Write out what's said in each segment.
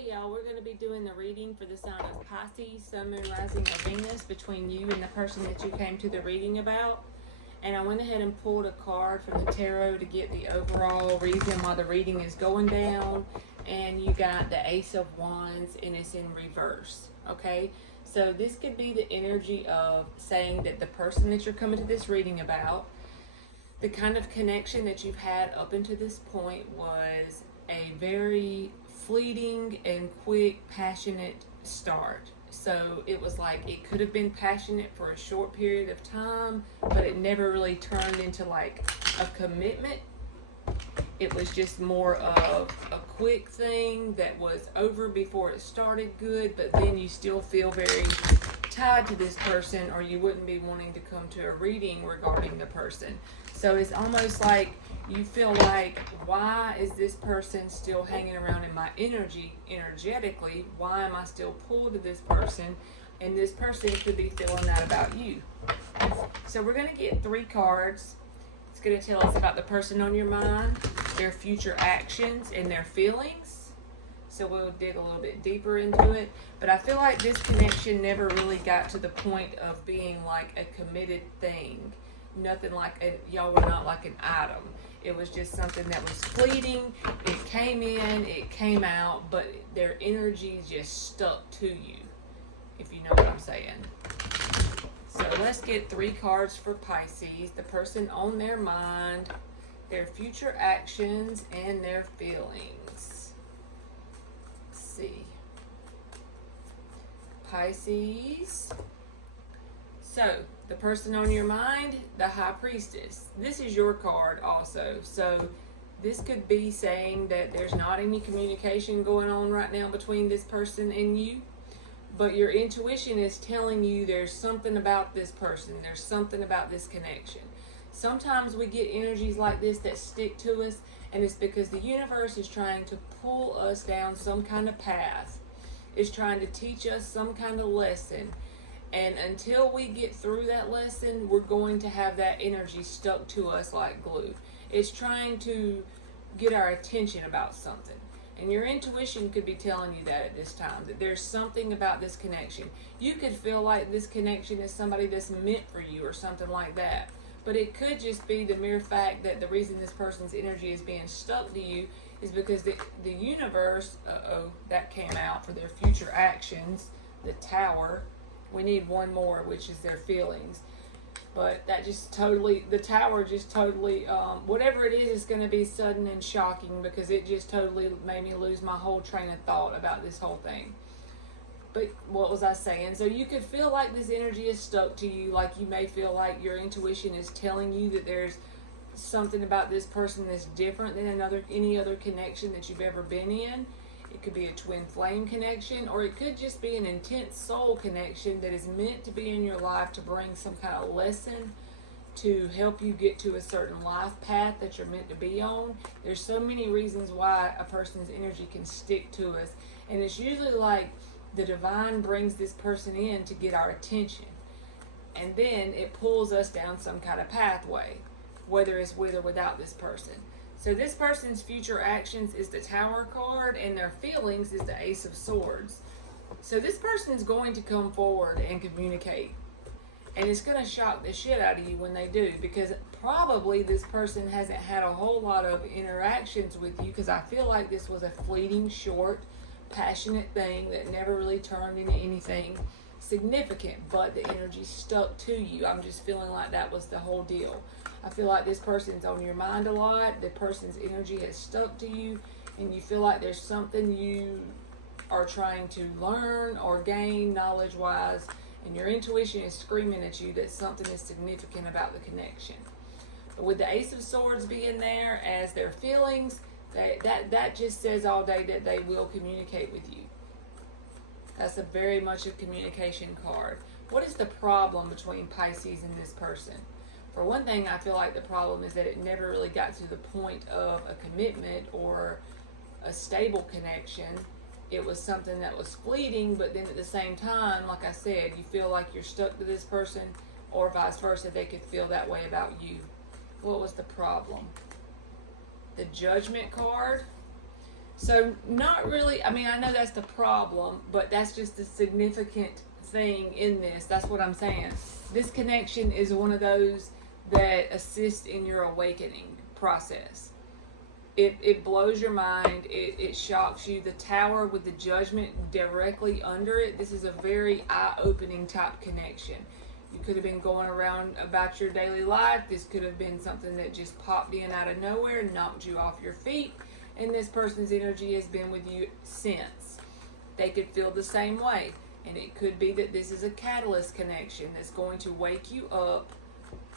Hey y'all, we're going to be doing the reading for the sign of Pisces, Sun, Moon, Rising, or Venus between you and the person that you came to the reading about. And I went ahead and pulled a card from the tarot to get the overall reason why the reading is going down. And you got the Ace of Wands and it's in reverse, okay? So this could be the energy of saying that the person that you're coming to this reading about, the kind of connection that you've had up until this point was a very fleeting and quick, passionate start. So it was like it could have been passionate for a short period of time, but it never really turned into like a commitment. It was just more of a quick thing that was over before it started good, but then you still feel very tied to this person, or you wouldn't be wanting to come to a reading regarding the person. So it's almost like you feel like, why is this person still hanging around in my energetically? Why am I still pulled to this person? And this person could be feeling that about you. So we're going to get 3 cards. It's going to tell us about the person on your mind, their future actions, and their feelings. So we'll dig a little bit deeper into it. But I feel like this connection never really got to the point of being like a committed thing. Nothing like y'all were not like an item. It was just something that was fleeting. It came in, it came out, but their energy just stuck to you, if you know what I'm saying. So let's get 3 cards for Pisces. The person on their mind, their future actions, and their feelings. Let's see. Pisces. So, the person on your mind, the High Priestess. This is your card also. So, this could be saying that there's not any communication going on right now between this person and you. But your intuition is telling you there's something about this person. There's something about this connection. Sometimes we get energies like this that stick to us, and it's because the universe is trying to pull us down some kind of path. It's trying to teach us some kind of lesson. And until we get through that lesson, we're going to have that energy stuck to us like glue. It's trying to get our attention about something. And your intuition could be telling you that at this time, that there's something about this connection. You could feel like this connection is somebody that's meant for you or something like that. But it could just be the mere fact that the reason this person's energy is being stuck to you is because the universe, that came out for their future actions, the Tower. We need one more, which is their feelings. But that just totally, the Tower just totally, whatever it is going to be sudden and shocking, because it just totally made me lose my whole train of thought about this whole thing. But what was I saying? So you could feel like this energy is stuck to you, like you may feel like your intuition is telling you that there's something about this person that's different than any other connection that you've ever been in. It could be a twin flame connection, or it could just be an intense soul connection that is meant to be in your life to bring some kind of lesson, to help you get to a certain life path that you're meant to be on. There's so many reasons why a person's energy can stick to us, and it's usually like the divine brings this person in to get our attention, and then it pulls us down some kind of pathway, whether it's with or without this person. So this person's future actions is the Tower card, and their feelings is the Ace of Swords. So this person's going to come forward and communicate. And it's going to shock the shit out of you when they do, because probably this person hasn't had a whole lot of interactions with you, because I feel like this was a fleeting, short, passionate thing that never really turned into anything significant, but the energy stuck to you. I'm just feeling like that was the whole deal. I feel like this person's on your mind a lot. The person's energy has stuck to you, and you feel like there's something you are trying to learn or gain knowledge-wise, and your intuition is screaming at you that something is significant about the connection. But with the Ace of Swords being there as their feelings, that just says all day that they will communicate with you. That's a very much a communication card. What is the problem between Pisces and this person? For one thing, I feel like the problem is that it never really got to the point of a commitment or a stable connection. It was something that was fleeting, but then at the same time, like I said, you feel like you're stuck to this person, or vice versa, they could feel that way about you. What was the problem? The Judgment card. So not really, I mean, I know that's the problem, but that's just a significant thing in this. That's what I'm saying. This connection is one of those that assists in your awakening process. It blows your mind. It shocks you. The tower with the judgment directly under it, this is a very eye-opening type connection. You could have been going around about your daily life. This could have been something that just popped in out of nowhere and knocked you off your feet. And this person's energy has been with you since. They could feel the same way. And it could be that this is a catalyst connection that's going to wake you up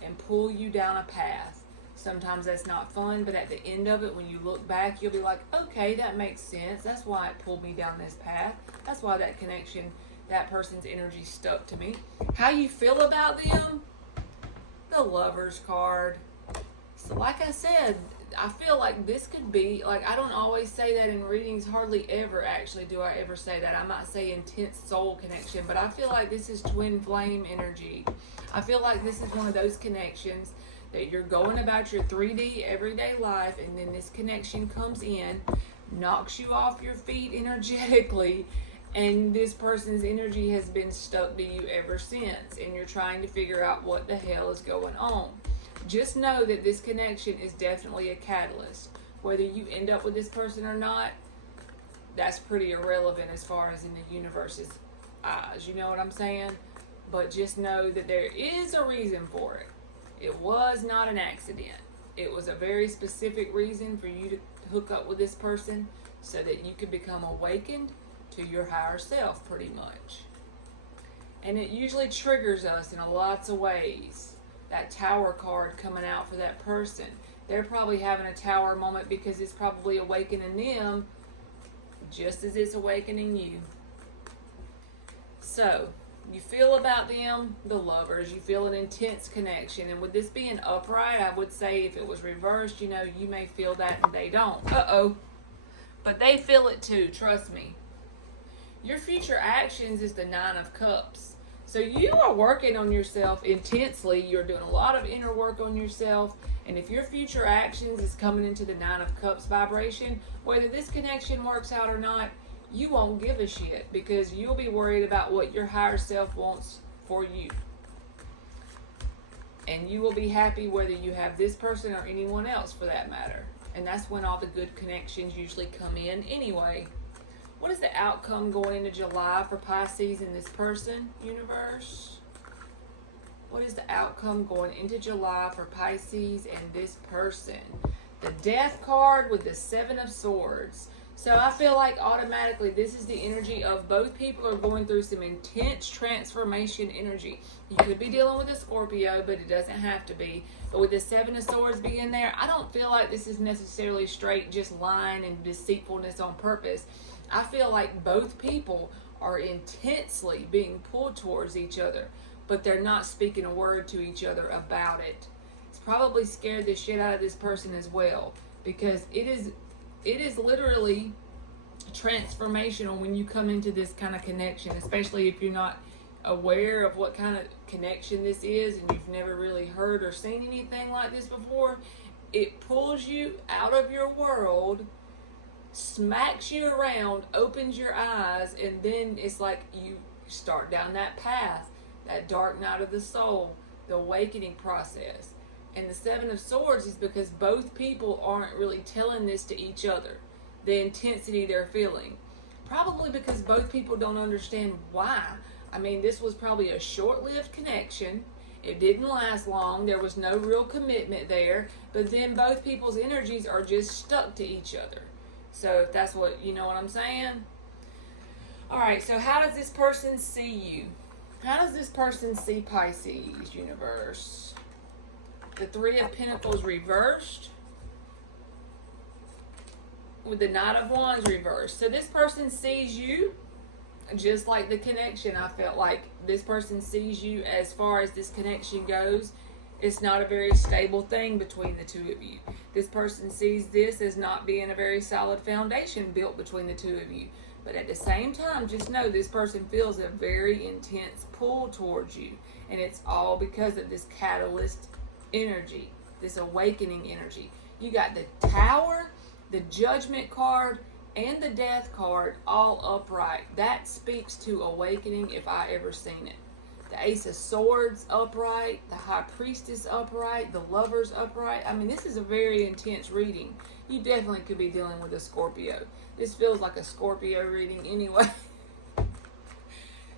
and pull you down a path. Sometimes that's not fun, but at the end of it, when you look back, you'll be like, okay, that makes sense. That's why it pulled me down this path. That's why that connection, that person's energy stuck to me. How you feel about them? The Lover's card. So like I said, I feel like this could be, like, I don't always say that in readings, hardly ever actually do I ever say that. I might say intense soul connection, but I feel like this is twin flame energy. I feel like this is one of those connections that you're going about your 3D everyday life, and then this connection comes in, knocks you off your feet energetically, and this person's energy has been stuck to you ever since, and you're trying to figure out what the hell is going on. Just know that this connection is definitely a catalyst. Whether you end up with this person or not, that's pretty irrelevant as far as in the universe's eyes. You know what I'm saying? But just know that there is a reason for it. It was not an accident. It was a very specific reason for you to hook up with this person so that you could become awakened to your higher self, pretty much. And it usually triggers us in lots of ways. That Tower card coming out for that person. They're probably having a Tower moment because it's probably awakening them just as it's awakening you. So, you feel about them, the Lovers, you feel an intense connection. And with this being upright, I would say if it was reversed, you know, you may feel that and they don't. Uh-oh. But they feel it too, trust me. Your future actions is the 9 of Cups. So you are working on yourself intensely. You're doing a lot of inner work on yourself. And if your future actions is coming into the 9 of Cups vibration, whether this connection works out or not, you won't give a shit because you'll be worried about what your higher self wants for you. And you will be happy whether you have this person or anyone else for that matter. And that's when all the good connections usually come in anyway. What is the outcome going into July for Pisces and this person, universe? What is the outcome going into July for Pisces and this person? The Death card with the 7 of Swords. So I feel like automatically this is the energy of both people are going through some intense transformation energy. You could be dealing with a Scorpio, but it doesn't have to be. But with the 7 of Swords being there, I don't feel like this is necessarily straight just lying and deceitfulness on purpose. I feel like both people are intensely being pulled towards each other, but they're not speaking a word to each other about it. It's probably scared the shit out of this person as well, because it is literally transformational when you come into this kind of connection, especially if you're not aware of what kind of connection this is and you've never really heard or seen anything like this before. It pulls you out of your world, smacks you around, opens your eyes, and then it's like you start down that path, that dark night of the soul, the awakening process. And the 7 of Swords is because both people aren't really telling this to each other, the intensity they're feeling. Probably because both people don't understand why. I mean, this was probably a short-lived connection. It didn't last long. There was no real commitment there. But then both people's energies are just stuck to each other. So if that's what, you know what I'm saying? Alright, so how does this person see you? How does this person see Pisces, universe? The 3 of Pentacles reversed with the Knight of Wands reversed. So this person sees you just like the connection. I felt like this person sees you as far as this connection goes. It's not a very stable thing between the two of you. This person sees this as not being a very solid foundation built between the two of you. But at the same time, just know this person feels a very intense pull towards you. And it's all because of this catalyst energy, this awakening energy. You got the Tower, the Judgment card, and the Death card all upright. That speaks to awakening if I ever seen it. The Ace of Swords upright, the High Priestess upright, the Lovers upright. I mean, this is a very intense reading. You definitely could be dealing with a Scorpio. This feels like a Scorpio reading anyway.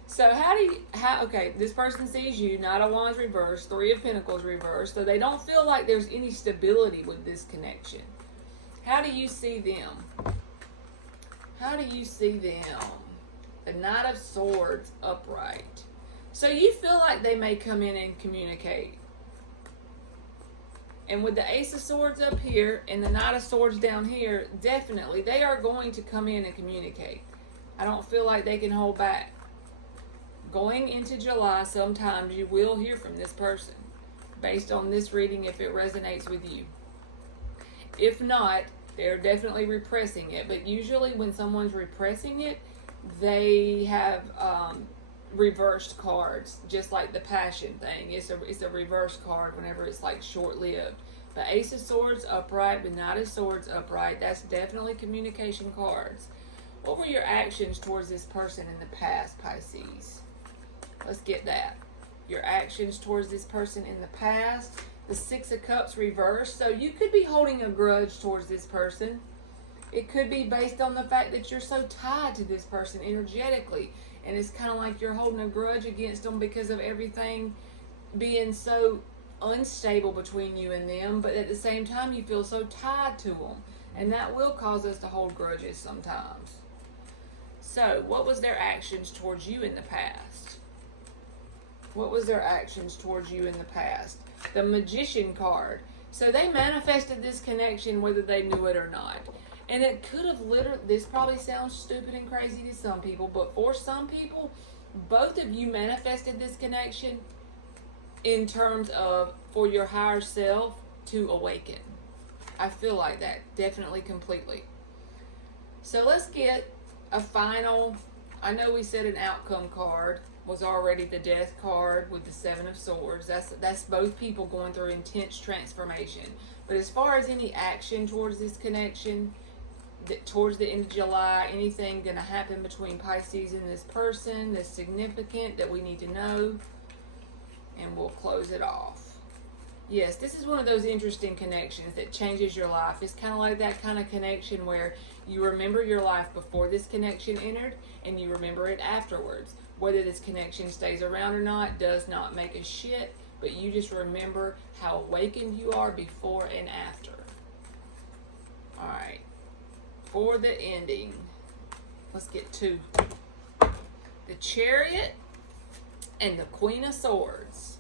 So okay, this person sees you, Knight of Wands reversed, Three of Pentacles reversed, so they don't feel like there's any stability with this connection. How do you see them? How do you see them? The Knight of Swords upright. So you feel like they may come in and communicate. And with the Ace of Swords up here and the Knight of Swords down here, definitely they are going to come in and communicate. I don't feel like they can hold back. Going into July, sometimes you will hear from this person based on this reading if it resonates with you. If not, they're definitely repressing it. But usually when someone's repressing it, they have reversed cards, just like the Passion thing. It's a reverse card whenever it's like short-lived. The Ace of Swords upright, the Knight of Swords upright, that's definitely communication cards. What were your actions towards this person in the past, Pisces? Let's get that. Your actions towards this person in the past. The Six of Cups reversed. So you could be holding a grudge towards this person. It could be based on the fact that you're so tied to this person energetically. And it's kind of like you're holding a grudge against them because of everything being so unstable between you and them. But at the same time, you feel so tied to them. And that will cause us to hold grudges sometimes. So, what was their actions towards you in the past? What was their actions towards you in the past? The Magician card. So they manifested this connection whether they knew it or not. And it could have literally, this probably sounds stupid and crazy to some people, but for some people, both of you manifested this connection in terms of for your higher self to awaken. I feel like that, definitely, completely. So let's get a final, I know we said an outcome card was already the Death card with the Seven of Swords. That's both people going through intense transformation. But as far as any action towards this connection, towards the end of July, anything going to happen between Pisces and this person that's significant that we need to know, and we'll close it off. Yes, this is one of those interesting connections that changes your life. It's kind of like that kind of connection where you remember your life before this connection entered and you remember it afterwards. Whether this connection stays around or not does not make a shit, but you just remember how awakened you are before and after. Alright, for the ending, let's get to the Chariot and the Queen of Swords.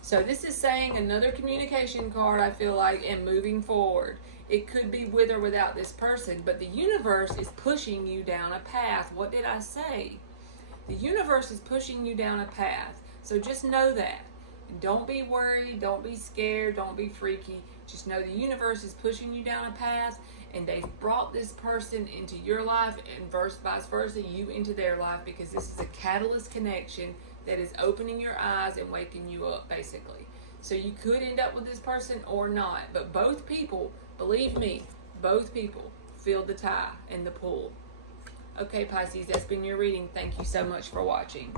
So this is saying another communication card, I feel like, and moving forward. It could be with or without this person, but the universe is pushing you down a path. What did I say? The universe is pushing you down a path. So just know that. Don't be worried. Don't be scared. Don't be freaky. Just know the universe is pushing you down a path, and they've brought this person into your life and vice versa, you into their life, because this is a catalyst connection that is opening your eyes and waking you up, basically. So you could end up with this person or not. But both people, believe me, both people feel the tie and the pull. Okay, Pisces, that's been your reading. Thank you so much for watching.